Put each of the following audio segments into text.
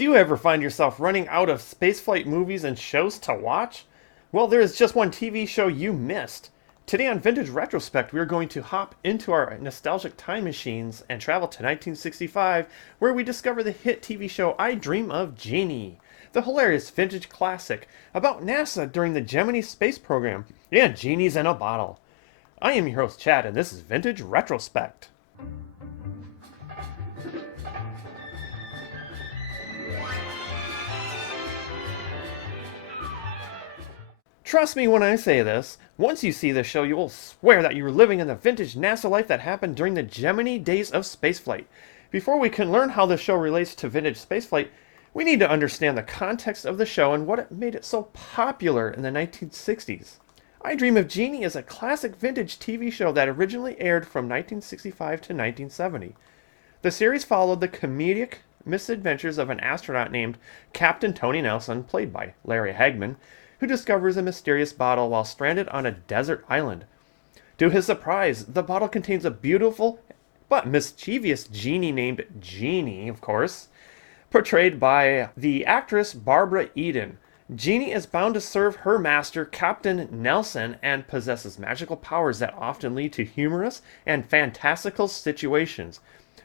Do you ever find yourself running out of spaceflight movies and shows to watch? Well, there is just one TV show you missed. Today on Vintage Retrospect, we are going to hop into our nostalgic time machines and travel to 1965, where we discover the hit TV show I Dream of Jeannie, the hilarious vintage classic about NASA during the Gemini space program, and genies in a bottle. I am your host, Chad, and this is Vintage Retrospect. Trust me when I say this, once you see this show, you will swear that you're living in the vintage NASA life that happened during the Gemini days of spaceflight. Before we can learn how the show relates to vintage spaceflight, we need to understand the context of the show and what made it so popular in the 1960s. I Dream of Jeannie is a classic vintage TV show that originally aired from 1965 to 1970. The series followed the comedic misadventures of an astronaut named Captain Tony Nelson, played by Larry Hagman, who discovers a mysterious bottle while stranded on a desert island. To his surprise, the bottle contains a beautiful but mischievous genie named Jeannie, of course, portrayed by the actress Barbara Eden. Jeannie is bound to serve her master, Captain Nelson, and possesses magical powers that often lead to humorous and fantastical situations,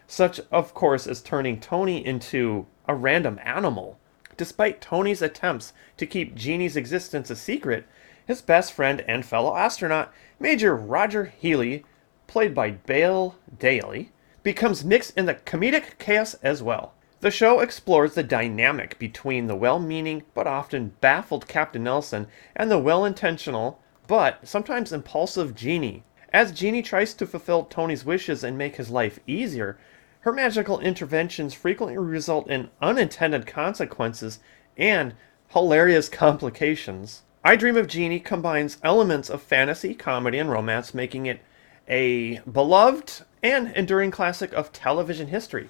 such, of course, as turning Tony into a random animal. Despite Tony's attempts to keep Jeannie's existence a secret, his best friend and fellow astronaut, Major Roger Healy, played by Bale Daly, becomes mixed in the comedic chaos as well. The show explores the dynamic between the well-meaning but often baffled Captain Nelson and the well-intentional but sometimes impulsive Jeannie. As Jeannie tries to fulfill Tony's wishes and make his life easier, her magical interventions frequently result in unintended consequences and hilarious complications. I Dream of Jeannie combines elements of fantasy, comedy, and romance, making it a beloved and enduring classic of television history.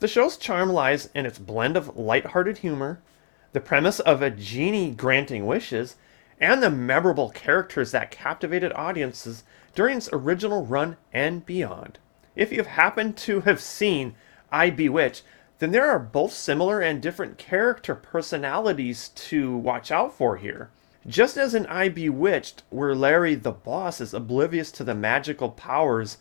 The show's charm lies in its blend of lighthearted humor, the premise of a genie granting wishes, and the memorable characters that captivated audiences during its original run and beyond. If you've happened to have seen I Bewitched, then there are both similar and different character personalities to watch out for here. Just as in I Bewitched, where Larry the boss is oblivious to the magical powers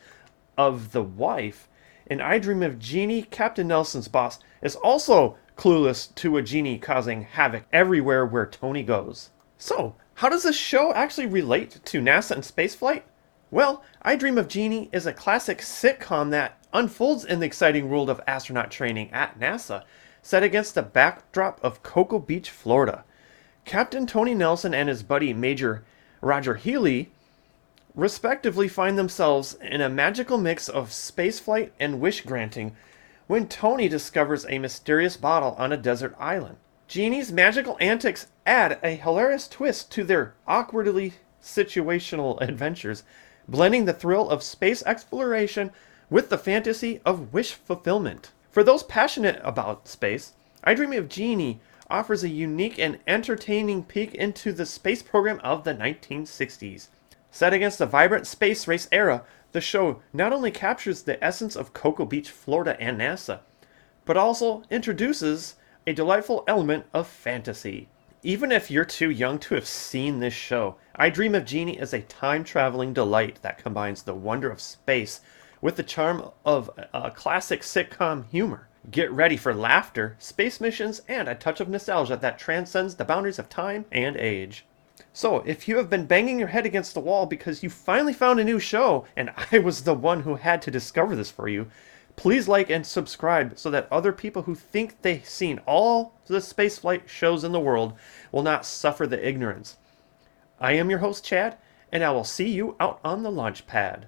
of the wife, in I Dream of Jeannie, Captain Nelson's boss is also clueless to a genie causing havoc everywhere where Tony goes. So, how does this show actually relate to NASA and spaceflight? Well, I Dream of Jeannie is a classic sitcom that unfolds in the exciting world of astronaut training at NASA, set against the backdrop of Cocoa Beach, Florida. Captain Tony Nelson and his buddy Major Roger Healy respectively find themselves in a magical mix of spaceflight and wish granting when Tony discovers a mysterious bottle on a desert island. Jeannie's magical antics add a hilarious twist to their awkwardly situational adventures, blending the thrill of space exploration with the fantasy of wish fulfillment. For those passionate about space, I Dream of Jeannie offers a unique and entertaining peek into the space program of the 1960s. Set against the vibrant space race era, the show not only captures the essence of Cocoa Beach, Florida and NASA, but also introduces a delightful element of fantasy. Even if you're too young to have seen this show, I Dream of Jeannie is a time-traveling delight that combines the wonder of space with the charm of a classic sitcom humor. Get ready for laughter, space missions, and a touch of nostalgia that transcends the boundaries of time and age. So, if you have been banging your head against the wall because you finally found a new show, and I was the one who had to discover this for you, please like and subscribe so that other people who think they've seen all the spaceflight shows in the world will not suffer the ignorance. I am your host, Chad, and I will see you out on the launch pad.